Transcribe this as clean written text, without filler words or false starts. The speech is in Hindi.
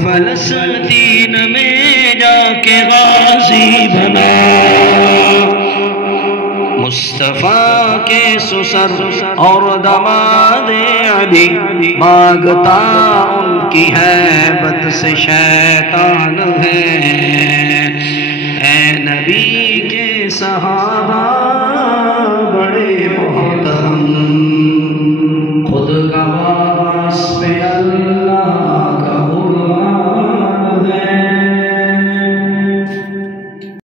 फलस्तीन में जाके गाजी बना, मुस्तफा के सुसर और दमादे अली मांगता उनकी हैबत से शैतान है। ऐ नबी के सहाबा बड़े मोहतरम, खुद गवास पे